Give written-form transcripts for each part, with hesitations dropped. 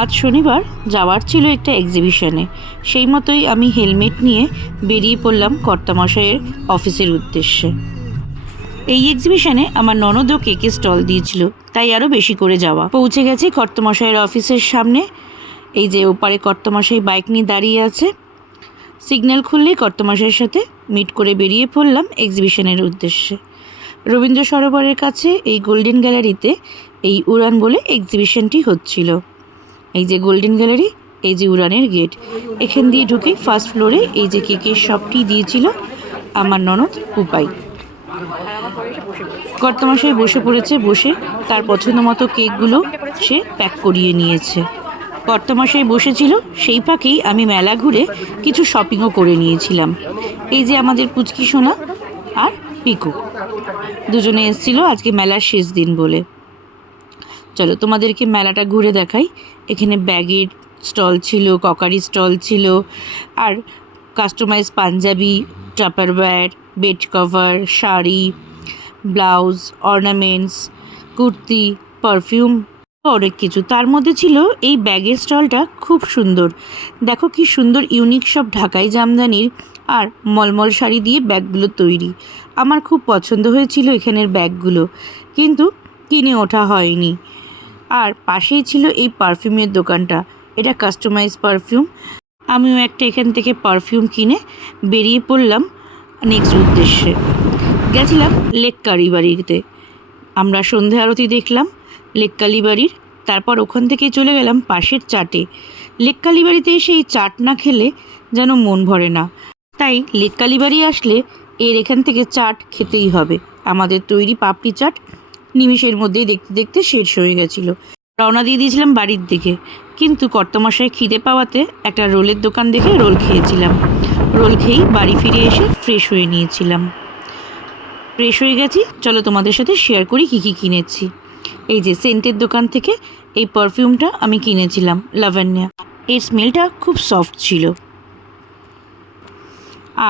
আজ শনিবার যাওয়ার ছিল একটা এক্সিবিশনে। সেই মতোই আমি হেলমেট নিয়ে বেরিয়ে পড়লাম কর্তামশাইয়ের অফিসের উদ্দেশ্যে। এই এক্সিবিশনে আমার ননদও কেকের স্টল দিয়েছিল, তাই আরও বেশি করে যাওয়া। পৌঁছে গেছি কর্তামশাইয়ের অফিসের সামনে। এই যে ওপারে কর্তামশাই বাইক নিয়ে দাঁড়িয়ে আছে। সিগন্যাল খুললেই কর্তামশাইয়ের সাথে মিট করে বেরিয়ে পড়লাম এক্সিবিশনের উদ্দেশ্যে। রবীন্দ্র সরোবরের কাছে এই গোল্ডেন গ্যালারিতে এই উড়ান বলে এক্সিবিশনটি হচ্ছিল। এই যে গোল্ডেন গ্যালারি, এই যে উড়ানের গেট, এখান দিয়ে ঢুকে ফার্স্ট ফ্লোরে এই যে কেকের শপটি দিয়েছিল আমার ননদ উপাই। কর্তামশাই বসে পড়েছে, বসে তার পছন্দ মতো কেকগুলো সে প্যাক করিয়ে নিয়েছে। কর্তামশাই বসেছিল, সেই ফাঁকেই আমি মেলা ঘুরে কিছু শপিংও করে নিয়েছিলাম। এই যে আমাদের পুচকি সোনা আর পিকু দুজনে এসেছিল আজকে মেলার শেষ দিন বলে। চলো তোমাদেরকে মেলাটা ঘুরে দেখাই। এখানে ব্যাগের স্টল ছিল, ককারি স্টল ছিল, আর customise Punjabi, Tupperware, bed cover, sari, blouse, ornaments, kurti, perfume, অনেক কিছু। তার মধ্যে ছিল এই ব্যাগের স্টলটা খুব সুন্দর। দেখো কি সুন্দর ইউনিক সব ঢাকাই জামদানির আর মলমল শাড়ি দিয়ে ব্যাগগুলো তৈরি। আমার খুব পছন্দ হয়েছিল এখানের ব্যাগগুলো, কিন্তু কিনে ওঠা হয়নি। আর পাশেই ছিল এই পারফিউমের দোকানটা, এটা কাস্টমাইজ পারফিউম। আমিও একটা এখান থেকে পারফিউম কিনে বেরিয়ে পড়লাম নেক্সট উদ্দেশ্যে। গেছিলাম লেক কালীবাড়িতে। আমরা সন্ধে আরতি দেখলাম লেক কালীবাড়ির, তারপর ওখান থেকে চলে গেলাম পাশের চাটে। লেক কালীবাড়িতে এসে এই চাট না খেলে যেন মন ভরে না, তাই লেক কালীবাড়ি আসলে এখান থেকে চাট খেতেই হবে। আমাদের তৈরি পাপড়ি চাট নিমিষের মধ্যেই দেখতে দেখতে শেষ হয়ে গেছিলো। রওনা দিয়ে দিয়েছিলাম বাড়ির দিকে, কিন্তু কর্তামশাই খিদে পাওয়াতে একটা রোলের দোকান দেখে রোল খেয়েছিলাম। রোল খেয়েই বাড়ি ফিরে এসে ফ্রেশ হয়ে নিয়েছিলাম। ফ্রেশ হয়ে গেছি, চলো তোমাদের সাথে শেয়ার করি কী কী কিনেছি। এই যে সেন্টের দোকান থেকে এই পারফিউমটা আমি কিনেছিলাম, লাভান্যা। এর স্মেলটা খুব সফট ছিল।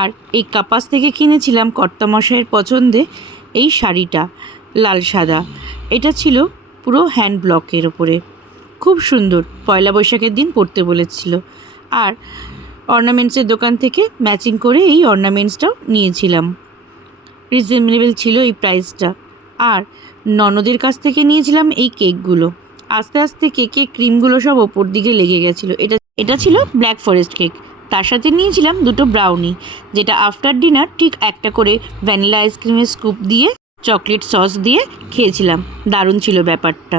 আর এই কাপাস থেকে কিনেছিলাম কর্তামশাইয়ের পছন্দে এই শাড়িটা, লাল সাদা। এটা ছিল পুরো হ্যান্ড ব্লকের ওপরে, খুব সুন্দর, পয়লা বৈশাখের দিন পরতে বলেছিল। আর অর্নামেন্টসের দোকান থেকে ম্যাচিং করে এই অর্নামেন্টসটাও নিয়েছিলাম। রিজনেবল ছিল এই প্রাইসটা। আর ননদের কাছ থেকে নিয়েছিলাম এই কেকগুলো। আস্তে আস্তে কেকে ক্রিমগুলো সব ওপর দিকে লেগে গেছিলো। এটা ছিল ব্ল্যাক ফরেস্ট কেক। তার সাথে নিয়েছিলাম দুটো ব্রাউনি, যেটা আফটার ডিনার ঠিক একটা করে ভ্যানিলা আইসক্রিমের স্কুপ দিয়ে চকলেট সস দিয়ে খেয়েছিলাম। দারুণ ছিল ব্যাপারটা।